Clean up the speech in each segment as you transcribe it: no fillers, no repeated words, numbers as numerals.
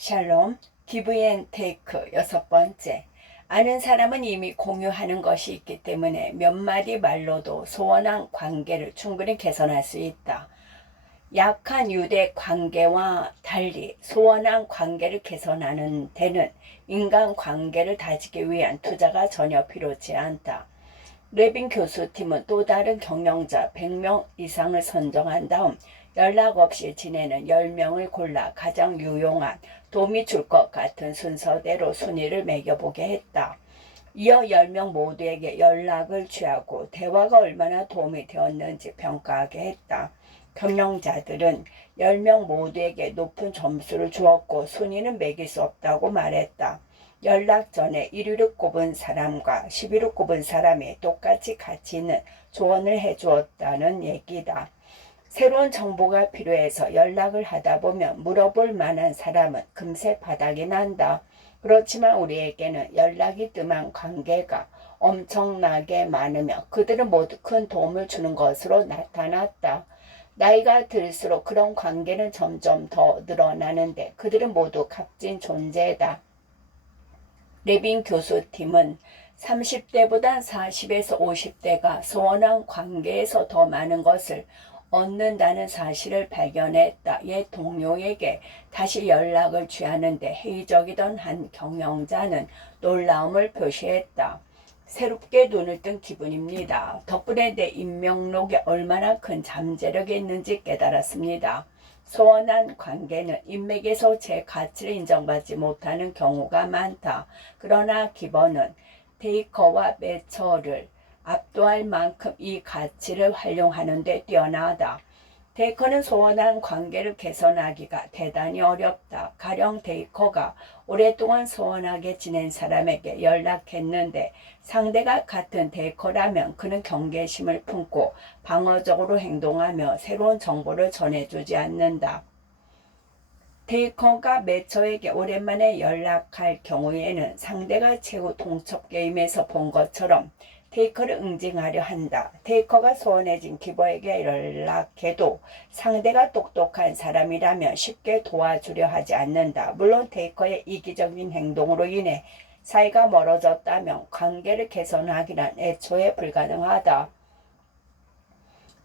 샬롬, 기브 앤 테이크 6번째. 아는 사람은 이미 공유하는 것이 있기 때문에 몇 마디 말로도 소원한 관계를 충분히 개선할 수 있다. 약한 유대 관계와 달리 소원한 관계를 개선하는 데는 인간 관계를 다지기 위한 투자가 전혀 필요치 않다. 레빈 교수팀은 또 다른 경영자 100명 이상을 선정한 다음 연락 없이 지내는 10명을 골라 가장 유용한 도움이 줄 것 같은 순서대로 순위를 매겨보게 했다. 이어 10명 모두에게 연락을 취하고 대화가 얼마나 도움이 되었는지 평가하게 했다. 경영자들은 10명 모두에게 높은 점수를 주었고 순위는 매길 수 없다고 말했다. 연락 전에 1위를 꼽은 사람과 10위를 꼽은 사람이 똑같이 가치 있는 조언을 해주었다는 얘기다. 새로운 정보가 필요해서 연락을 하다 보면 물어볼 만한 사람은 금세 바닥이 난다. 그렇지만 우리에게는 연락이 뜸한 관계가 엄청나게 많으며 그들은 모두 큰 도움을 주는 것으로 나타났다. 나이가 들수록 그런 관계는 점점 더 늘어나는데 그들은 모두 값진 존재다. 레빈 교수팀은 30대보다 40에서 50대가 소원한 관계에서 더 많은 것을 얻는다는 사실을 발견했다. 옛 동료에게 다시 연락을 취하는데 회의적이던 한 경영자는 놀라움을 표시했다. 새롭게 눈을 뜬 기분입니다. 덕분에 내 인명록에 얼마나 큰 잠재력이 있는지 깨달았습니다. 소원한 관계는 인맥에서 제 가치를 인정받지 못하는 경우가 많다. 그러나 기본은 테이커와 매처를 압도할 만큼 이 가치를 활용하는 데 뛰어나다. 테이커는 소원한 관계를 개선하기가 대단히 어렵다. 가령 테이커가 오랫동안 소원하게 지낸 사람에게 연락했는데 상대가 같은 테이커라면 그는 경계심을 품고 방어적으로 행동하며 새로운 정보를 전해주지 않는다. 테이커가 매처에게 오랜만에 연락할 경우에는 상대가 최후 통첩 게임에서 본 것처럼 테이커를 응징하려 한다. 테이커가 소원해진 기버에게 연락해도 상대가 똑똑한 사람이라면 쉽게 도와주려 하지 않는다. 물론 테이커의 이기적인 행동으로 인해 사이가 멀어졌다면 관계를 개선하기란 애초에 불가능하다.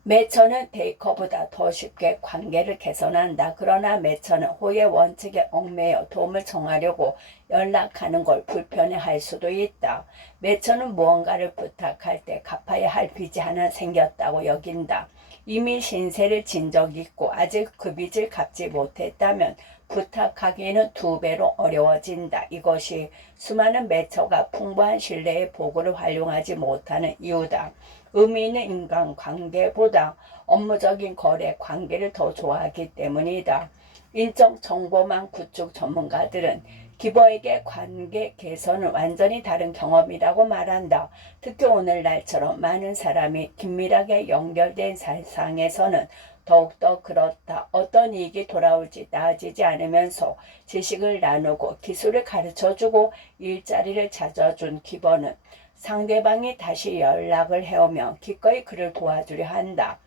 매처는 테이커보다 더 쉽게 관계를 개선한다. 그러나 매처는 호의 원칙에 얽매여 도움을 청하려고 연락하는 걸 불편해할 수도 있다. 매처는 무언가를 부탁할 때 갚아야 할 빚이 하나 생겼다고 여긴다. 이미 신세를 진 적이 있고 아직 그 빚을 갚지 못했다면 부탁하기에는 2배로 어려워진다. 이것이 수많은 매처가 풍부한 신뢰의 보고를 활용하지 못하는 이유다. 의미 있는 인간관계보다 업무적인 거래 관계를 더 좋아하기 때문이다. 인적 정보망 구축 전문가들은 기버에게 관계 개선은 완전히 다른 경험이라고 말한다. 특히 오늘날처럼 많은 사람이 긴밀하게 연결된 세상에서는 더욱더 그렇다. 어떤 이익이 돌아올지 따지지 않으면서 지식을 나누고 기술을 가르쳐주고 일자리를 찾아준 기버는 상대방이 다시 연락을 해오며 기꺼이 그를 도와주려 한다.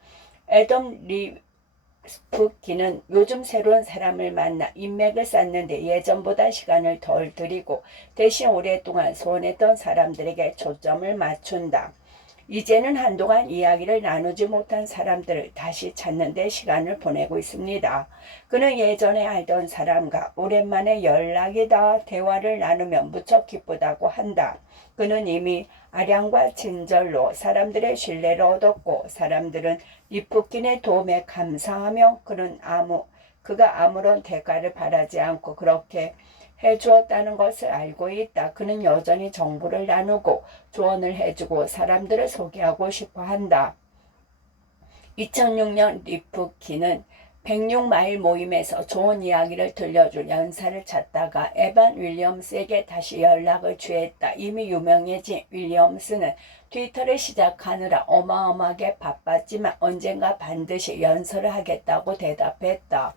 애덤 리프키는 요즘 새로운 사람을 만나 인맥을 쌓는데 예전보다 시간을 덜 들이고 대신 오랫동안 소원했던 사람들에게 초점을 맞춘다. 이제는 한동안 이야기를 나누지 못한 사람들을 다시 찾는 데 시간을 보내고 있습니다. 그는 예전에 알던 사람과 오랜만에 연락이다 대화를 나누면 무척 기쁘다고 한다. 그는 이미 아량과 친절로 사람들의 신뢰를 얻었고 사람들은 리프킨의 도움에 감사하며 그가 아무런 대가를 바라지 않고 그렇게 해주었다는 것을 알고 있다. 그는 여전히 정보를 나누고 조언을 해주고 사람들을 소개하고 싶어 한다. 2006년 리프키는 106마일 모임에서 좋은 이야기를 들려줄 연사를 찾다가 에반 윌리엄스에게 다시 연락을 취했다. 이미 유명해진 윌리엄스는 트위터를 시작하느라 어마어마하게 바빴지만 언젠가 반드시 연설을 하겠다고 대답했다.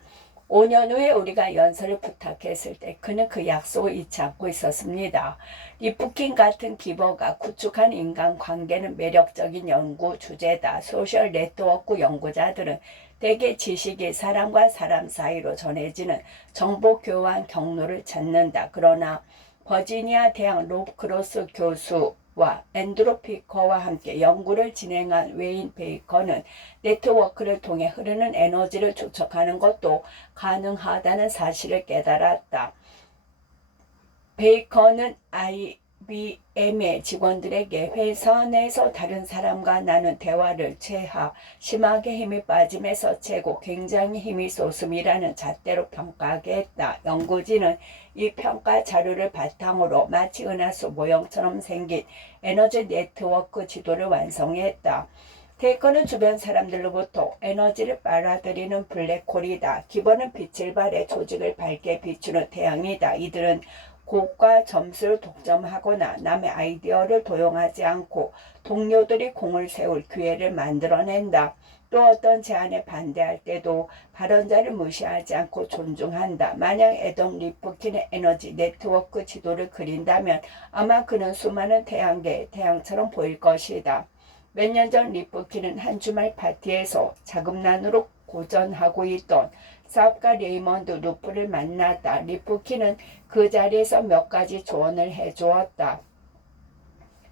5년 후에 우리가 연설을 부탁했을 때 그는 그 약속을 잊지 않고 있었습니다. 리프킨 같은 기버가 구축한 인간관계는 매력적인 연구 주제다. 소셜 네트워크 연구자들은 대개 지식이 사람과 사람 사이로 전해지는 정보 교환 경로를 찾는다. 그러나 버지니아 대학 롭크로스 교수와 앤드루 피커와 함께 연구를 진행한 웨인 베이커는 네트워크를 통해 흐르는 에너지를 추적하는 것도 가능하다는 사실을 깨달았다. 베이커는 IBM의 직원들에게 회사 내에서 다른 사람과 나눈 대화를 심하게 힘이 빠짐에서 최고 굉장히 힘이 솟음이라는 잣대로 평가하게 했다. 연구진은 이 평가 자료를 바탕으로 마치 은하수 모형처럼 생긴 에너지 네트워크 지도를 완성했다. 테이커는 주변 사람들로부터 에너지를 빨아들이는 블랙홀이다. 기본은 빛을 발해 조직을 밝게 비추는 태양이다. 이들은 고가 점수를 독점하거나 남의 아이디어를 도용하지 않고 동료들이 공을 세울 기회를 만들어낸다. 또 어떤 제안에 반대할 때도 발언자를 무시하지 않고 존중한다. 만약 애덤 리프킨의 에너지 네트워크 지도를 그린다면 아마 그는 수많은 태양계의 태양처럼 보일 것이다. 몇 년 전 리프킨은 한 주말 파티에서 자금난으로 고전하고 있던 사업가 레이먼드 루프를 만났다. 리프킨은 그 자리에서 몇 가지 조언을 해주었다.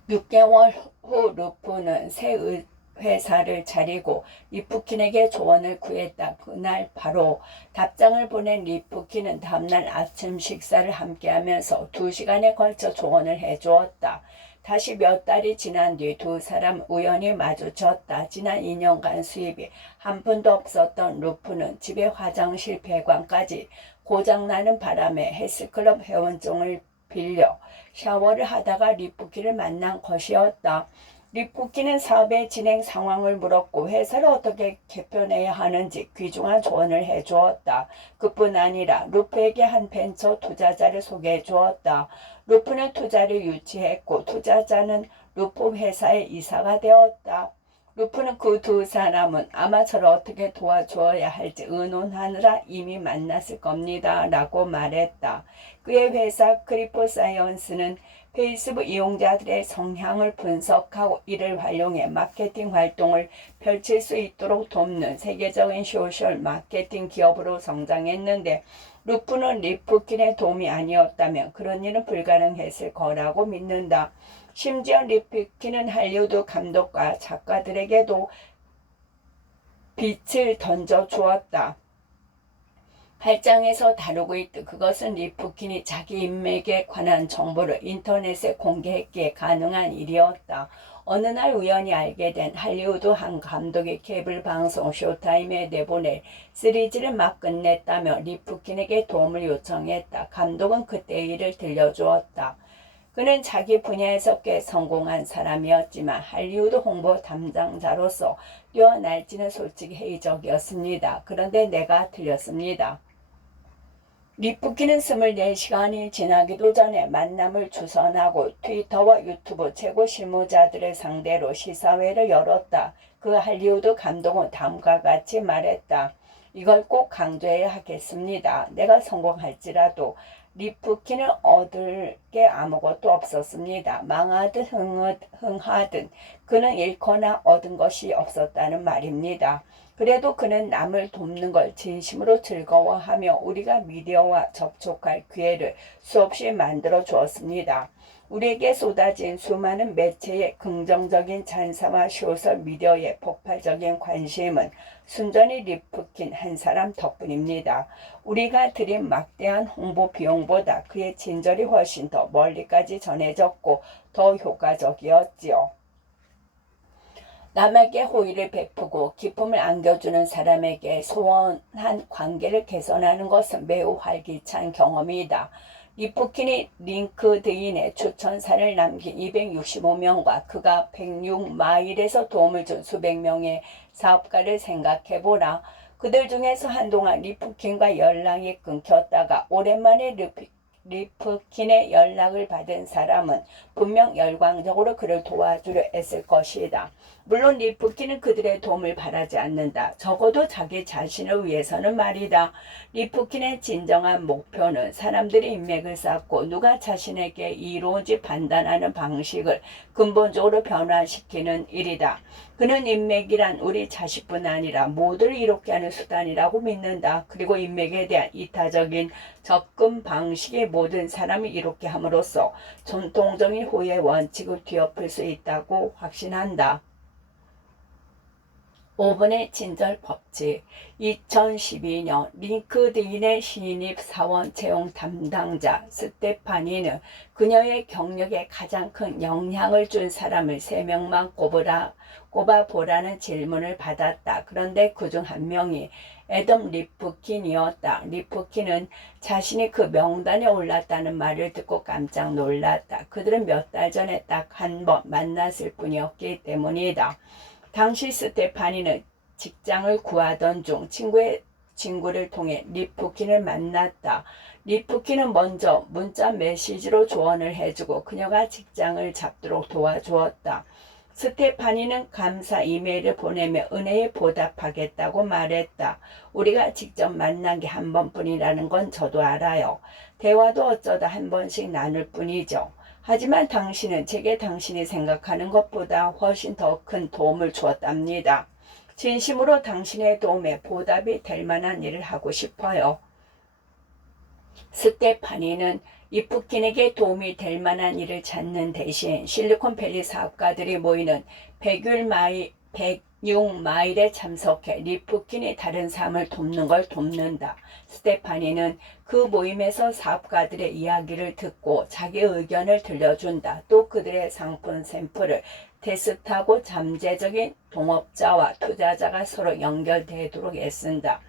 6개월 후 루프는 새 회사를 차리고 리프킨에게 조언을 구했다. 그날 바로 답장을 보낸 리프킨은 다음날 아침 식사를 함께하면서 2시간에 걸쳐 조언을 해주었다. 다시 몇 달이 지난 뒤 두 사람 우연히 마주쳤다. 지난 2년간 수입이 한 푼도 없었던 루프는 집에 화장실 배관까지 고장나는 바람에 헬스클럽 회원증을 빌려 샤워를 하다가 리프키를 만난 것이었다. 리프키는 사업의 진행 상황을 물었고 회사를 어떻게 개편해야 하는지 귀중한 조언을 해주었다. 그뿐 아니라 루프에게 한 벤처 투자자를 소개해 주었다. 루프는 투자를 유치했고 투자자는 루프 회사의 이사가 되었다. 루프는 그 두 사람은 아마 저를 어떻게 도와주어야 할지 의논하느라 이미 만났을 겁니다. 라고 말했다. 그의 회사 크리포사이언스는 페이스북 이용자들의 성향을 분석하고 이를 활용해 마케팅 활동을 펼칠 수 있도록 돕는 세계적인 소셜 마케팅 기업으로 성장했는데 루프는 리프킨의 도움이 아니었다면 그런 일은 불가능했을 거라고 믿는다. 심지어 리프킨은 할리우드 감독과 작가들에게도 빛을 던져 주었다. 8장에서 다루고 있듯 그것은 리프킨이 자기 인맥에 관한 정보를 인터넷에 공개했기에 가능한 일이었다. 어느 날 우연히 알게 된 할리우드 한 감독이 케이블 방송 쇼타임에 내보낼 시리즈를 막 끝냈다며 리프킨에게 도움을 요청했다. 감독은 그때 일을 들려주었다. 그는 자기 분야에서 꽤 성공한 사람이었지만 할리우드 홍보 담당자로서 뛰어날지는 솔직히 회의적이었습니다. 그런데 내가 틀렸습니다. 리프킨은 24시간이 지나기도 전에 만남을 주선하고 트위터와 유튜브 최고 실무자들을 상대로 시사회를 열었다. 그 할리우드 감독은 다음과 같이 말했다. 이걸 꼭 강조해야 하겠습니다. 내가 성공할지라도 리프킨은 얻을 게 아무것도 없었습니다. 망하든 흥하든 그는 잃거나 얻은 것이 없었다는 말입니다. 그래도 그는 남을 돕는 걸 진심으로 즐거워하며 우리가 미디어와 접촉할 기회를 수없이 만들어 주었습니다. 우리에게 쏟아진 수많은 매체의 긍정적인 찬사와 소설 미디어의 폭발적인 관심은 순전히 리프킨 한 사람 덕분입니다. 우리가 들인 막대한 홍보 비용보다 그의 친절이 훨씬 더 멀리까지 전해졌고 더 효과적이었지요. 남에게 호의를 베푸고 기쁨을 안겨주는 사람에게 소원한 관계를 개선하는 것은 매우 활기찬 경험이다. 리프킨이 링크드인에 추천사를 남긴 265명과 그가 106마일에서 도움을 준 수백 명의 사업가를 생각해보라. 그들 중에서 한동안 리프킨과 연락이 끊겼다가 오랜만에 리프킨의 연락을 받은 사람은 분명 열광적으로 그를 도와주려 애쓸 것이다. 물론 리프킨은 그들의 도움을 바라지 않는다. 적어도 자기 자신을 위해서는 말이다. 리프킨의 진정한 목표는 사람들이 인맥을 쌓고 누가 자신에게 이로운지 판단하는 방식을 근본적으로 변화시키는 일이다. 그는 인맥이란 우리 자식뿐 아니라 모두를 이롭게 하는 수단이라고 믿는다. 그리고 인맥에 대한 이타적인 접근 방식이 모든 사람을 이롭게 함으로써 전통적인 호의의 원칙을 뒤엎을 수 있다고 확신한다. 5분의 친절 법칙. 2012년 링크드인의 신입 사원 채용 담당자 스테파니는 그녀의 경력에 가장 큰 영향을 준 사람을 3명만 꼽아보라는 질문을 받았다. 그런데 그중 한 명이 애덤 리프킨이었다. 리프킨은 자신이 그 명단에 올랐다는 말을 듣고 깜짝 놀랐다. 그들은 몇 달 전에 딱 한 번 만났을 뿐이었기 때문이다. 당시 스테파니는 직장을 구하던 중 친구를 통해 리프킨을 만났다. 리프킨은 먼저 문자 메시지로 조언을 해주고 그녀가 직장을 잡도록 도와주었다. 스테파니는 감사 이메일을 보내며 은혜에 보답하겠다고 말했다. 우리가 직접 만난 게 한 번뿐이라는 건 저도 알아요. 대화도 어쩌다 한 번씩 나눌 뿐이죠. 하지만 당신은 제게 당신이 생각하는 것보다 훨씬 더 큰 도움을 주었답니다. 진심으로 당신의 도움에 보답이 될 만한 일을 하고 싶어요. 스테파니는 리프킨에게 도움이 될 만한 일을 찾는 대신 실리콘밸리 사업가들이 모이는 106마일에 참석해 리프킨이 다른 사람을 돕는 걸 돕는다. 스테파니는 그 모임에서 사업가들의 이야기를 듣고 자기 의견을 들려준다. 또 그들의 상품 샘플을 테스트하고 잠재적인 동업자와 투자자가 서로 연결되도록 애쓴다.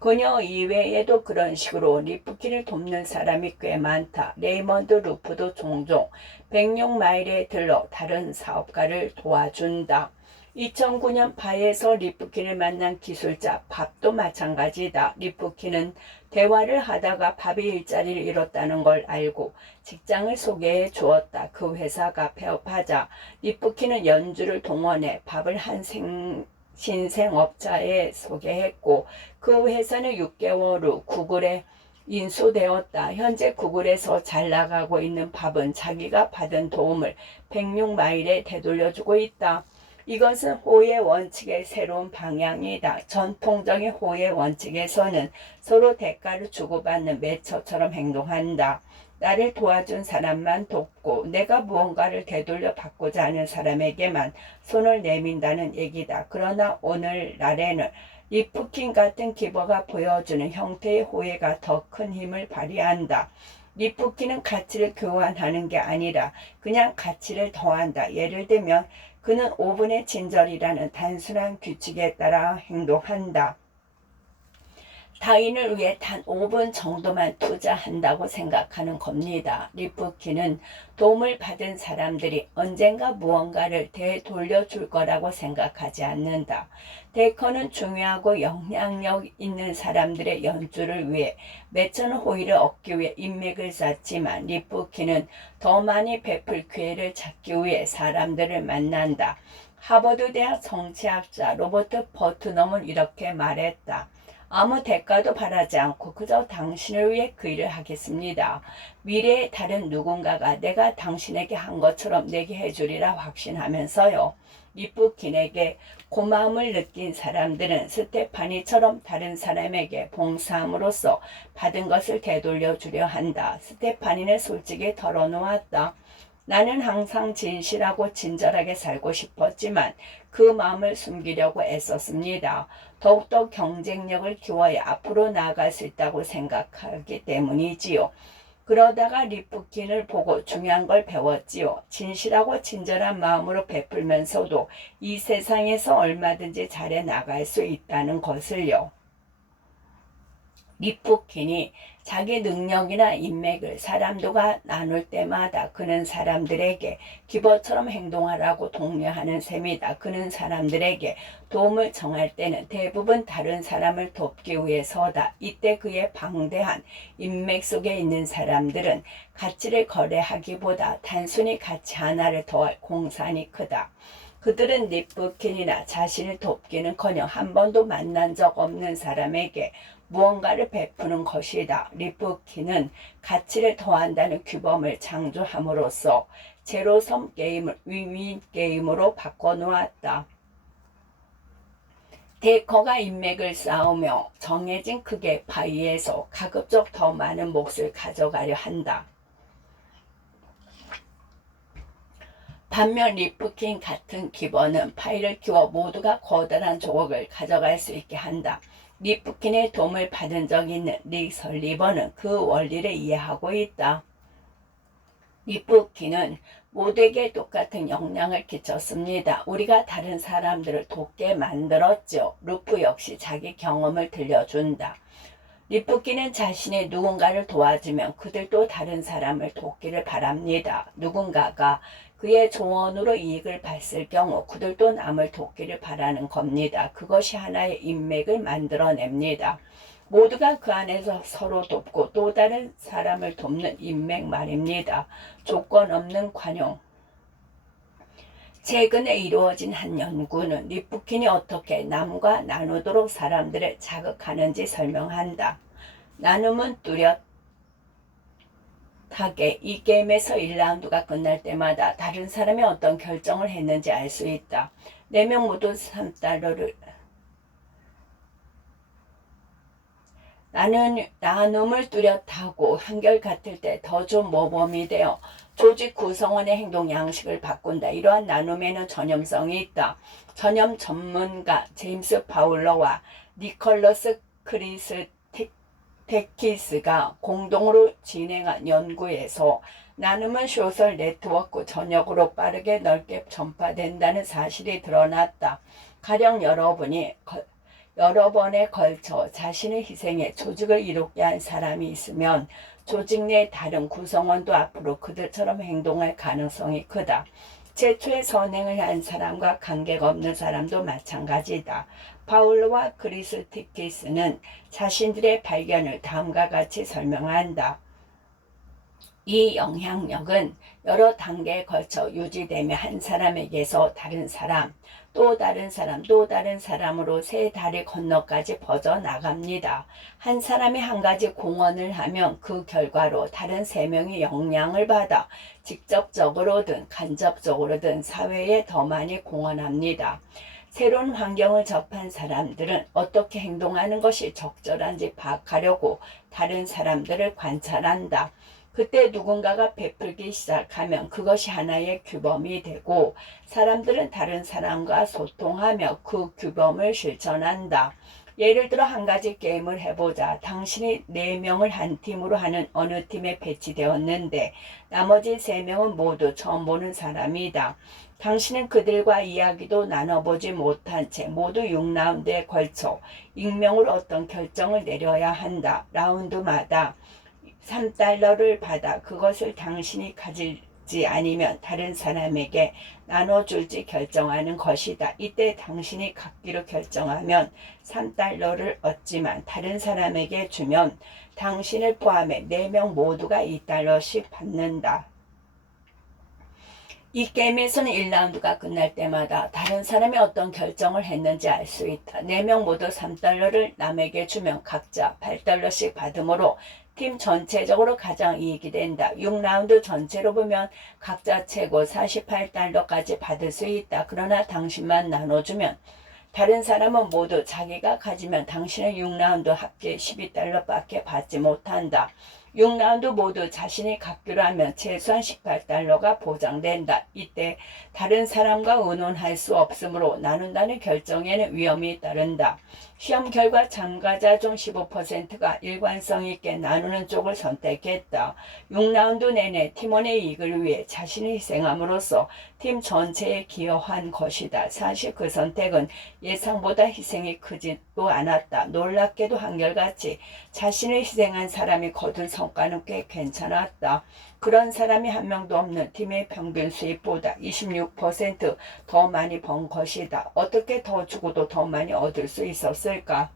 그녀 이외에도 그런 식으로 리프킨을 돕는 사람이 꽤 많다. 레이먼드 루프도 종종 106마일에 들러 다른 사업가를 도와준다. 2009년 바에서 리프킨을 만난 기술자 밥도 마찬가지다. 리프킨은 대화를 하다가 밥이 일자리를 잃었다는 걸 알고 직장을 소개해 주었다. 그 회사가 폐업하자 리프킨은 연주를 동원해 밥을 한 신생업자에 소개했고 그 회사는 6개월 후 구글에 인수되었다. 현재 구글에서 잘 나가고 있는 밥은 자기가 받은 도움을 106마일에 되돌려주고 있다. 이것은 호의의 원칙의 새로운 방향이다. 전통적인 호의의 원칙에서는 서로 대가를 주고받는 매처처럼 행동한다. 나를 도와준 사람만 돕고 내가 무언가를 되돌려 받고자 하는 사람에게만 손을 내민다는 얘기다. 그러나 오늘날에는 리프킨 같은 기버가 보여주는 형태의 호의가 더 큰 힘을 발휘한다. 리프킨은 가치를 교환하는 게 아니라 그냥 가치를 더한다. 예를 들면 그는 5분의 친절이라는 단순한 규칙에 따라 행동한다. 타인을 위해 단 5분 정도만 투자한다고 생각하는 겁니다. 리프킨은 도움을 받은 사람들이 언젠가 무언가를 되돌려줄 거라고 생각하지 않는다. 데커는 중요하고 영향력 있는 사람들의 연주를 위해 매천 호의를 얻기 위해 인맥을 쌓지만 리프킨은 더 많이 베풀 기회를 찾기 위해 사람들을 만난다. 하버드 대학 정치학자 로버트 버트넘은 이렇게 말했다. 아무 대가도 바라지 않고 그저 당신을 위해 그 일을 하겠습니다. 미래의 다른 누군가가 내가 당신에게 한 것처럼 내게 해주리라 확신하면서요. 리프킨에게 고마움을 느낀 사람들은 스테파니처럼 다른 사람에게 봉사함으로써 받은 것을 되돌려 주려 한다. 스테파니는 솔직히 털어놓았다. 나는 항상 진실하고 친절하게 살고 싶었지만 그 마음을 숨기려고 애썼습니다. 더욱더 경쟁력을 키워야 앞으로 나아갈 수 있다고 생각하기 때문이지요. 그러다가 리프킨을 보고 중요한 걸 배웠지요. 진실하고 친절한 마음으로 베풀면서도 이 세상에서 얼마든지 잘해 나갈 수 있다는 것을요. 리프킨이 자기 능력이나 인맥을 사람들과 나눌 때마다 그는 사람들에게 기버처럼 행동하라고 독려하는 셈이다. 그는 사람들에게 도움을 청할 때는 대부분 다른 사람을 돕기 위해서다. 이때 그의 방대한 인맥 속에 있는 사람들은 가치를 거래하기보다 단순히 가치 하나를 더할 공산이 크다. 그들은 리프킨이나 자신을 돕기는커녕 한 번도 만난 적 없는 사람에게 무언가를 베푸는 것이다. 리프킨은 가치를 더한다는 규범을 창조함으로써 제로섬 게임을 윈윈 게임으로 바꿔놓았다. 데이커가 인맥을 쌓으며 정해진 크기의 파이에서 가급적 더 많은 몫을 가져가려 한다. 반면 리프킨 같은 기버는 파이를 키워 모두가 거대한 조각을 가져갈 수 있게 한다. 리프킨의 도움을 받은 적이 있는 릭 설리번은 그 원리를 이해하고 있다. 리프킨은 모두에게 똑같은 영향을 끼쳤습니다. 우리가 다른 사람들을 돕게 만들었죠. 루프 역시 자기 경험을 들려준다. 리프킨은 자신이 누군가를 도와주면 그들도 다른 사람을 돕기를 바랍니다. 누군가가 그의 조언으로 이익을 봤을 경우 그들도 남을 돕기를 바라는 겁니다. 그것이 하나의 인맥을 만들어냅니다. 모두가 그 안에서 서로 돕고 또 다른 사람을 돕는 인맥 말입니다. 조건 없는 관용. 최근에 이루어진 한 연구는 리프킨이 어떻게 남과 나누도록 사람들을 자극하는지 설명한다. 나눔은 뚜렷하게 이 게임에서 1라운드가 끝날 때마다 다른 사람이 어떤 결정을 했는지 알 수 있다. 4명 모두 $3를 나눔을 뚜렷하고 한결같을 때 더 좀 모범이 되어 조직 구성원의 행동 양식을 바꾼다. 이러한 나눔에는 전염성이 있다. 전염 전문가 제임스 파울러와 니콜러스 크리스테키스가 공동으로 진행한 연구에서 나눔은 소셜 네트워크 전역으로 빠르게 넓게 전파된다는 사실이 드러났다. 가령 여러 번에 걸쳐 자신의 희생에 조직을 이롭게 한 사람이 있으면 조직 내 다른 구성원도 앞으로 그들처럼 행동할 가능성이 크다. 최초의 선행을 한 사람과 관계가 없는 사람도 마찬가지다. 파울로와 크리스티키스는 자신들의 발견을 다음과 같이 설명한다. 이 영향력은 여러 단계에 걸쳐 유지되며 한 사람에게서 다른 사람, 또 다른 사람, 또 다른 사람으로 세 다리 건너까지 퍼져나갑니다. 한 사람이 한 가지 공헌을 하면 그 결과로 다른 3명이 영향을 받아 직접적으로든 간접적으로든 사회에 더 많이 공헌합니다. 새로운 환경을 접한 사람들은 어떻게 행동하는 것이 적절한지 파악하려고 다른 사람들을 관찰한다. 그때 누군가가 베풀기 시작하면 그것이 하나의 규범이 되고 사람들은 다른 사람과 소통하며 그 규범을 실천한다. 예를 들어 한 가지 게임을 해보자. 당신이 4명을 한 팀으로 하는 어느 팀에 배치되었는데 나머지 3명은 모두 처음 보는 사람이다. 당신은 그들과 이야기도 나눠보지 못한 채 모두 6라운드에 걸쳐 익명으로 어떤 결정을 내려야 한다. 라운드마다 $3를 받아 그것을 당신이 가질지 아니면 다른 사람에게 나눠줄지 결정하는 것이다. 이때 당신이 갖기로 결정하면 $3를 얻지만 다른 사람에게 주면 당신을 포함해 4명 모두가 $2씩 받는다. 이 게임에서는 1라운드가 끝날 때마다 다른 사람이 어떤 결정을 했는지 알 수 있다. 4명 모두 $3를 남에게 주면 각자 $8씩 받으므로 팀 전체적으로 가장 이익이 된다. 6라운드 전체로 보면 각자 최고 $48까지 받을 수 있다. 그러나 당신만 나눠주면 다른 사람은 모두 자기가 가지면 당신은 6라운드 합계 $12밖에 받지 못한다. 6라운드 모두 자신이 갖기로 하면 최소한 $18가 보장된다. 이때 다른 사람과 의논할 수 없으므로 나눈다는 결정에는 위험이 따른다. 시험 결과 참가자 중 15%가 일관성 있게 나누는 쪽을 선택했다. 6라운드 내내 팀원의 이익을 위해 자신을 희생함으로써 팀 전체에 기여한 것이다. 사실 그 선택은 예상보다 희생이 크지도 않았다. 놀랍게도 한결같이 자신을 희생한 사람이 거둔 성과는 꽤 괜찮았다. 그런 사람이 한 명도 없는 팀의 평균 수입보다 26% 더 많이 번 것이다. 어떻게 더 주고도 더 많이 얻을 수 있었을까?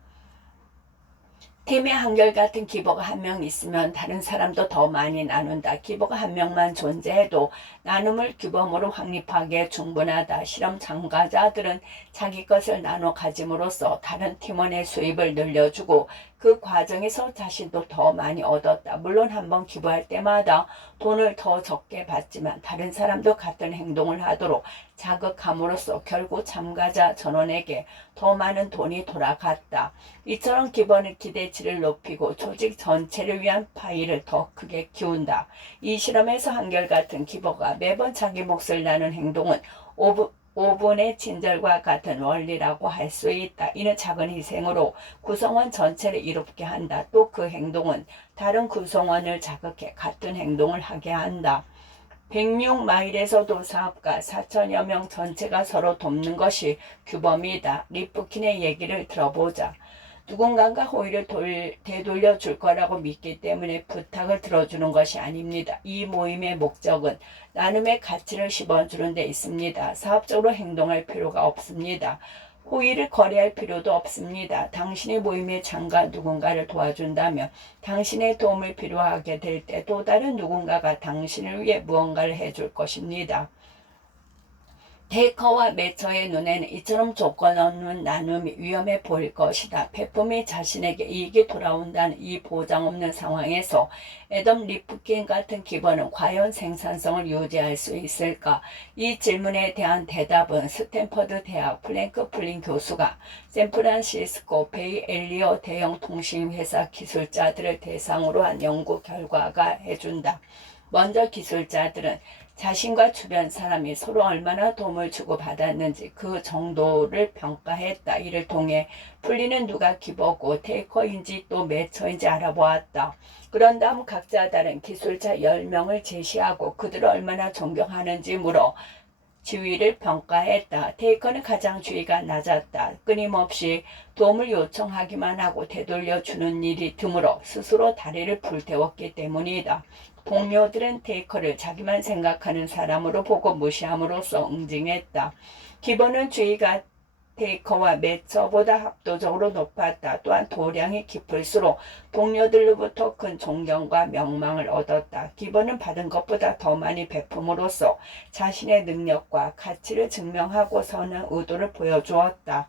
팀에 한결같은 기버가 한 명 있으면 다른 사람도 더 많이 나눈다. 기버가 한 명만 존재해도 나눔을 규범으로 확립하기에 충분하다. 실험 참가자들은 자기 것을 나눠 가짐으로써 다른 팀원의 수입을 늘려주고 그 과정에서 자신도 더 많이 얻었다. 물론 한번 기부할 때마다 돈을 더 적게 받지만 다른 사람도 같은 행동을 하도록 자극함으로써 결국 참가자 전원에게 더 많은 돈이 돌아갔다. 이처럼 기버는 기대치를 높이고 조직 전체를 위한 파이를 더 크게 키운다. 이 실험에서 한결같은 기버가 매번 자기 몫을 나눈 행동은 5분의 친절과 같은 원리라고 할 수 있다. 이는 작은 희생으로 구성원 전체를 이롭게 한다. 또 그 행동은 다른 구성원을 자극해 같은 행동을 하게 한다. 106마일에서도 사업가 4천여 명 전체가 서로 돕는 것이 규범이다. 리프킨의 얘기를 들어보자. 누군가가 호의를 되돌려 줄 거라고 믿기 때문에 부탁을 들어주는 것이 아닙니다. 이 모임의 목적은 나눔의 가치를 심어주는 데 있습니다. 사업적으로 행동할 필요가 없습니다. 호의를 거래할 필요도 없습니다. 당신의 모임에 잠깐 누군가를 도와준다면 당신의 도움을 필요하게 될 때 또 다른 누군가가 당신을 위해 무언가를 해줄 것입니다. 테이커와 매처의 눈에는 이처럼 조건 없는 나눔이 위험해 보일 것이다. 베품이 자신에게 이익이 돌아온다는 이 보장 없는 상황에서 애덤 리프킨 같은 기버는 과연 생산성을 유지할 수 있을까? 이 질문에 대한 대답은 스탠퍼드 대학 플랭크 플린 교수가 샌프란시스코 베이 엘리어 대형 통신회사 기술자들을 대상으로 한 연구 결과가 해준다. 먼저 기술자들은 자신과 주변 사람이 서로 얼마나 도움을 주고받았는지 그 정도를 평가했다. 이를 통해 플리는 누가 기버고 테이커인지 또 매처인지 알아보았다. 그런 다음 각자 다른 기술자 10명을 제시하고 그들을 얼마나 존경하는지 물어 지위를 평가했다. 테이커는 가장 지위가 낮았다. 끊임없이 도움을 요청하기만 하고 되돌려주는 일이 드물어 스스로 다리를 불태웠기 때문이다. 동료들은 테이커를 자기만 생각하는 사람으로 보고 무시함으로써 응징했다. 기버는 지위가 테이커와 매처보다 압도적으로 높았다. 또한 도량이 깊을수록 동료들로부터 큰 존경과 명망을 얻었다. 기버는 받은 것보다 더 많이 베품으로써 자신의 능력과 가치를 증명하고서는 의도를 보여주었다.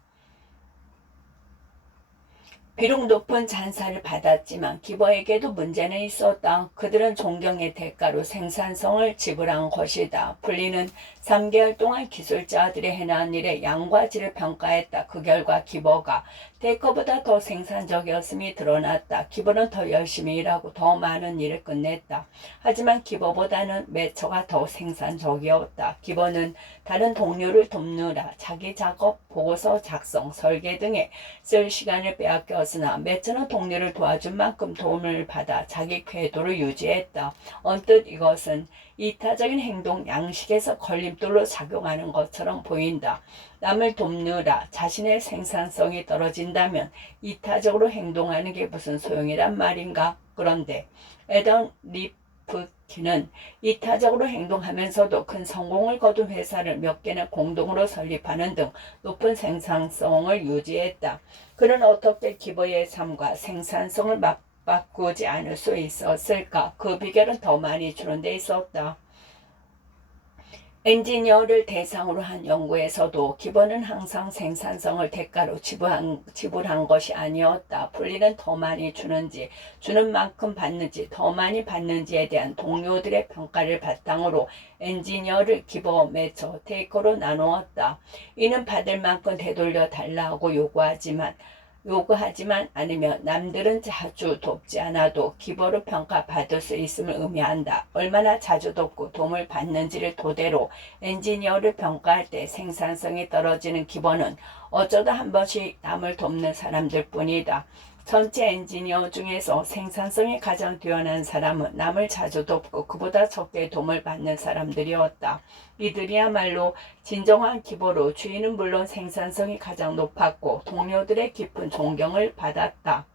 비록 높은 잔사를 받았지만 기버에게도 문제는 있었다. 그들은 존경의 대가로 생산성을 지불한 것이다. 플리는 3개월 동안 기술자들이 해나간 일의 양과 질을 평가했다. 그 결과 기버가 테이커보다 더 생산적이었음이 드러났다. 기버는 더 열심히 일하고 더 많은 일을 끝냈다. 하지만 기버보다는 매처가 더 생산적이었다. 기버는 다른 동료를 돕느라 자기 작업, 보고서 작성, 설계 등에 쓸 시간을 빼앗겼으나 매처는 동료를 도와준 만큼 도움을 받아 자기 궤도를 유지했다. 언뜻 이것은 이타적인 행동 양식에서 걸림돌로 작용하는 것처럼 보인다. 남을 돕느라 자신의 생산성이 떨어진다면 이타적으로 행동하는 게 무슨 소용이란 말인가? 그런데 애덤 리프킨은 이타적으로 행동하면서도 큰 성공을 거둔 회사를 몇 개나 공동으로 설립하는 등 높은 생산성을 유지했다. 그는 어떻게 기버의 삶과 생산성을 바꾸지 않을 수 있었을까? 그 비결은 더 많이 주는 데 있었다. 엔지니어를 대상으로 한 연구에서도 기버는 항상 생산성을 대가로 지불한 것이 아니었다. 플리는 더 많이 주는지, 주는 만큼 받는지, 더 많이 받는지에 대한 동료들의 평가를 바탕으로 엔지니어를 기버, 매처, 테이커로 나누었다. 이는 받을 만큼 되돌려 달라고 요구하지만 요구하지만 않으면 남들은 자주 돕지 않아도 기보로 평가받을 수 있음을 의미한다. 얼마나 자주 돕고 도움을 받는지를 토대로 엔지니어를 평가할 때 생산성이 떨어지는 기보는 어쩌다 한 번씩 남을 돕는 사람들 뿐이다. 전체 엔지니어 중에서 생산성이 가장 뛰어난 사람은 남을 자주 돕고 그보다 적게 도움을 받는 사람들이었다. 이들이야말로 진정한 기보로 주인은 물론 생산성이 가장 높았고 동료들의 깊은 존경을 받았다.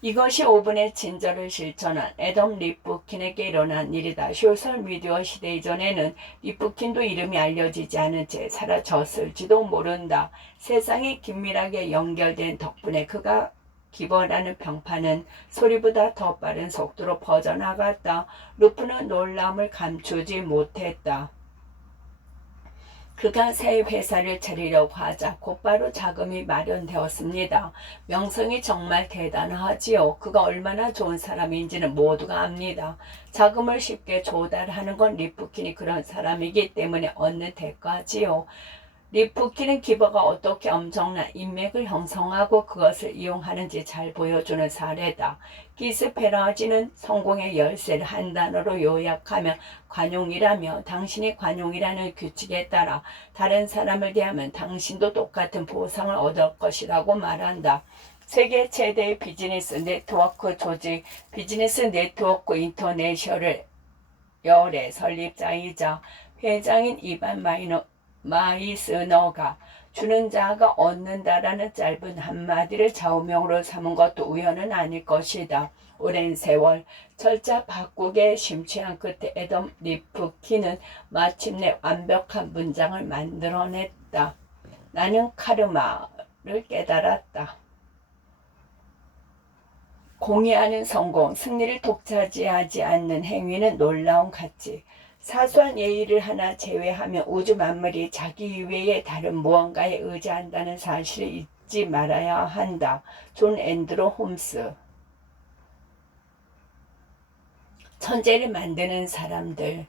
이것이 5분의 친절을 실천한 애덤 리프킨에게 일어난 일이다. 소셜미디어 시대 이전에는 리프킨도 이름이 알려지지 않은 채 사라졌을지도 모른다. 세상이 긴밀하게 연결된 덕분에 그가 기버라는 평판은 소리보다 더 빠른 속도로 퍼져나갔다. 루프는 놀라움을 감추지 못했다. 그가 새 회사를 차리려고 하자 곧바로 자금이 마련되었습니다. 명성이 정말 대단하지요. 그가 얼마나 좋은 사람인지는 모두가 압니다. 자금을 쉽게 조달하는 건 리프킨이 그런 사람이기 때문에 얻는 대가지요. 리프킨은 기버가 어떻게 엄청난 인맥을 형성하고 그것을 이용하는지 잘 보여주는 사례다. 기스페라지는 성공의 열쇠를 한 단어로 요약하면 관용이라며 당신이 관용이라는 규칙에 따라 다른 사람을 대하면 당신도 똑같은 보상을 얻을 것이라고 말한다. 세계 최대의 비즈니스 네트워크 조직 비즈니스 네트워크 인터내셔널의 설립자이자 회장인 이반 마이스너가 주는 자가 얻는다라는 짧은 한마디를 좌우명으로 삼은 것도 우연은 아닐 것이다. 오랜 세월 철자 바꾸게 심취한 끝에 애덤 리프킨은 마침내 완벽한 문장을 만들어냈다. 나는 카르마를 깨달았다. 공유하는 성공, 승리를 독차지하지 않는 행위는 놀라운 가치. 사소한 예의를 하나 제외하면 우주 만물이 자기 이외의 다른 무언가에 의지한다는 사실을 잊지 말아야 한다. 존 앤드루 홈스. 천재를 만드는 사람들.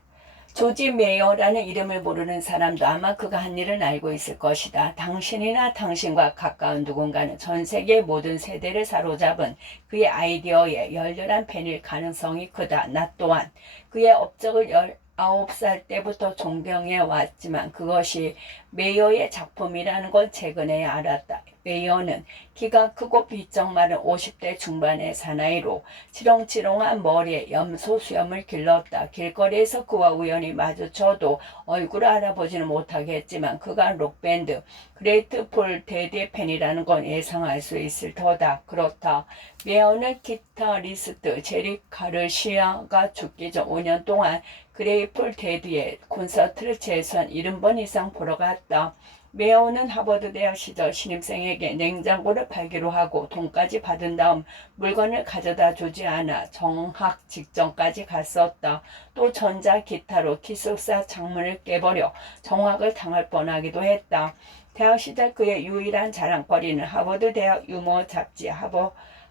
조지 메이어라는 이름을 모르는 사람도 아마 그가 한 일은 알고 있을 것이다. 당신이나 당신과 가까운 누군가는 전 세계의 모든 세대를 사로잡은 그의 아이디어에 열렬한 팬일 가능성이 크다. 나 또한 그의 업적을 19살 때부터 존경해 왔지만 그것이 메이어의 작품이라는 건 최근에야 알았다. 메이어는 키가 크고 비쩍 마른 50대 중반의 사나이로 치렁치렁한 머리에 염소 수염을 길렀다. 길거리에서 그와 우연히 마주쳐도 얼굴을 알아보지는 못하겠지만 그가 록밴드 그레이트풀 데드의 팬이라는 건 예상할 수 있을 터다. 그렇다. 메이어는 기타리스트 제리 가르시아가 죽기 전 5년 동안 그레이풀 데드의 콘서트를 최소한 70번 이상 보러 갔다. 메이어는 하버드 대학 시절 신입생에게 냉장고를 팔기로 하고 돈까지 받은 다음 물건을 가져다 주지 않아 정학 직전까지 갔었다. 또 전자 기타로 기숙사 창문을 깨버려 정학을 당할 뻔하기도 했다. 대학 시절 그의 유일한 자랑거리는 하버드 대학 유머 잡지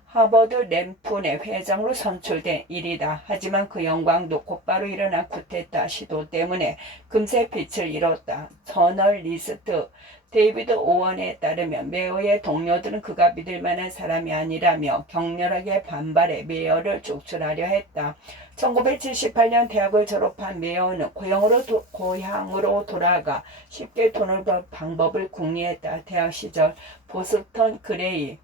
하버드 램푼의 회장으로 선출된 일이다. 하지만 그 영광도 곧바로 일어난 쿠데타 시도 때문에 금세 빛을 잃었다. 저널리스트 데이비드 오원에 따르면 메이어의 동료들은 그가 믿을 만한 사람이 아니라며 격렬하게 반발해 메이어를 축출하려 했다. 1978년 대학을 졸업한 메이어는 고향으로 돌아가 쉽게 돈을 벌 방법을 궁리했다. 대학 시절 보스턴 그레이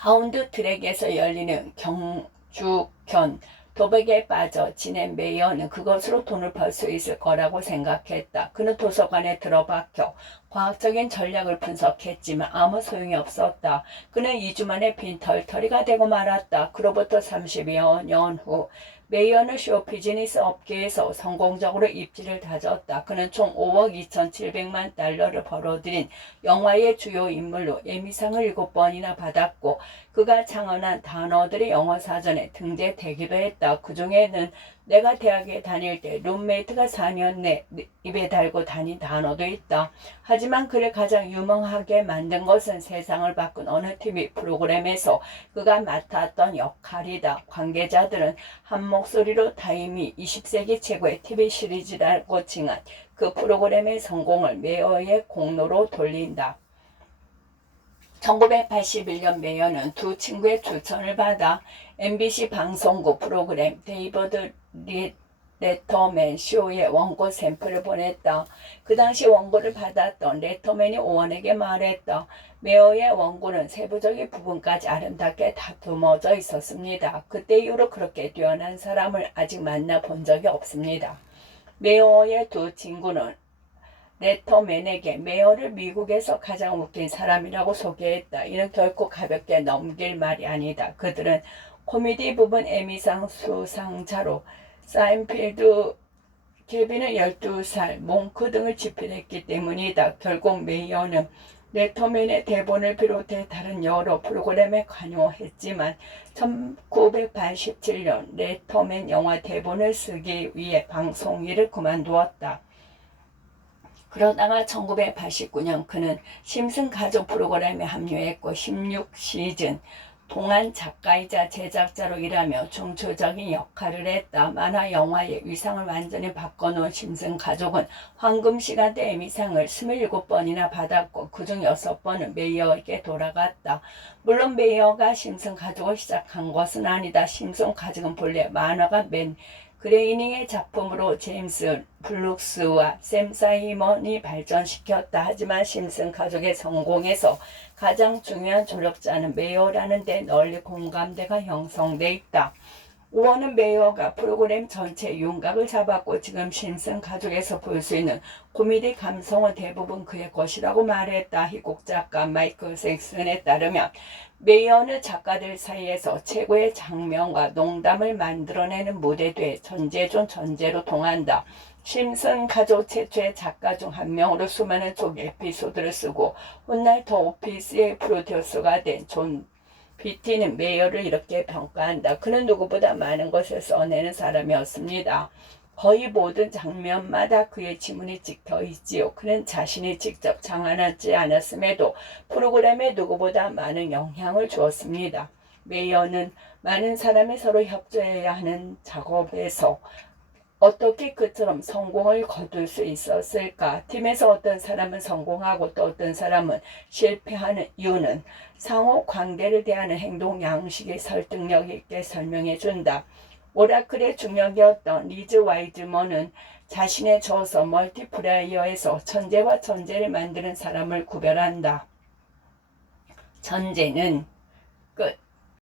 하운드 트랙에서 열리는 경주견 도박에 빠져 지낸 메이어는 그것으로 돈을 벌 수 있을 거라고 생각했다. 그는 도서관에 들어박혀 과학적인 전략을 분석했지만 아무 소용이 없었다. 그는 2주 만에 빈털터리가 되고 말았다. 그로부터 30여 년 후 메이어는 쇼 비즈니스 업계에서 성공적으로 입지를 다졌다. 그는 총 5억 2,700만 달러를 벌어들인 영화의 주요 인물로 에미상을 7번이나 받았고 그가 창언한 단어들이 영어 사전에 등재되기도 했다. 그 중에는 내가 대학에 다닐 때 룸메이트가 4년 내 입에 달고 다닌 단어도 있다. 하지만 그를 가장 유명하게 만든 것은 세상을 바꾼 어느 TV 프로그램에서 그가 맡았던 역할이다. 관계자들은 한 목소리로 타임이 20세기 최고의 TV 시리즈라고 칭한 그 프로그램의 성공을 메이어의 공로로 돌린다. 1981년 메이어는 두 친구의 추천을 받아 MBC 방송국 프로그램 데이버드 레터맨 쇼의 원고 샘플을 보냈다. 그 당시 원고를 받았던 레터맨이 오원에게 말했다. 메이어의 원고는 세부적인 부분까지 아름답게 다듬어져 있었습니다. 그때 이후로 그렇게 뛰어난 사람을 아직 만나본 적이 없습니다. 메이어의 두 친구는 레터맨에게 메이어를 미국에서 가장 웃긴 사람이라고 소개했다. 이는 결코 가볍게 넘길 말이 아니다. 그들은 코미디 부분 에미상 수상자로 사인필드, 케빈은 12살, 몽크 등을 집필했기 때문이다. 결국 메이어는 레터맨의 대본을 비롯해 다른 여러 프로그램에 관여했지만 1987년 레터맨 영화 대본을 쓰기 위해 방송 일을 그만두었다. 그러다가 1989년 그는 심슨 가족 프로그램에 합류했고 16시즌 동안 작가이자 제작자로 일하며 중추적인 역할을 했다. 만화 영화의 위상을 완전히 바꿔놓은 심슨 가족은 황금시간대 에미상을 27번이나 받았고 그중 6번은 메이어에게 돌아갔다. 물론 메이어가 심슨 가족을 시작한 것은 아니다. 심슨 가족은 본래 만화가 맨 그레이닝의 작품으로 제임스 블룩스와 샘 사이먼이 발전시켰다. 하지만 심슨 가족의 성공에서 가장 중요한 조력자는 메이어라는 데 널리 공감대가 형성돼 있다. 우원은 메이어가 프로그램 전체 윤곽을 잡았고 지금 심슨 가족에서 볼 수 있는 코미디 감성은 대부분 그의 것이라고 말했다. 희곡 작가 마이클 섹슨에 따르면 메이어는 작가들 사이에서 최고의 장면과 농담을 만들어내는 무대에 전제중 전제로 동한다. 심슨 가족 최초의 작가 중 한 명으로 수많은 족 에피소드를 쓰고 훗날 더 오피스의 프로듀서가 된 존 비티는 메이어를 이렇게 평가한다. 그는 누구보다 많은 것을 써내는 사람이었습니다. 거의 모든 장면마다 그의 지문이 찍혀 있지요. 그는 자신이 직접 장안하지 않았음에도 프로그램에 누구보다 많은 영향을 주었습니다. 메이어는 많은 사람이 서로 협조해야 하는 작업에서 어떻게 그처럼 성공을 거둘 수 있었을까? 팀에서 어떤 사람은 성공하고 또 어떤 사람은 실패하는 이유는 상호 관계를 대하는 행동 양식이 설득력 있게 설명해 준다. 오라클의 중력이었던 리즈 와이즈먼은 자신의 저서 멀티플레이어에서 천재와 천재를 만드는 사람을 구별한다. 천재는 끝.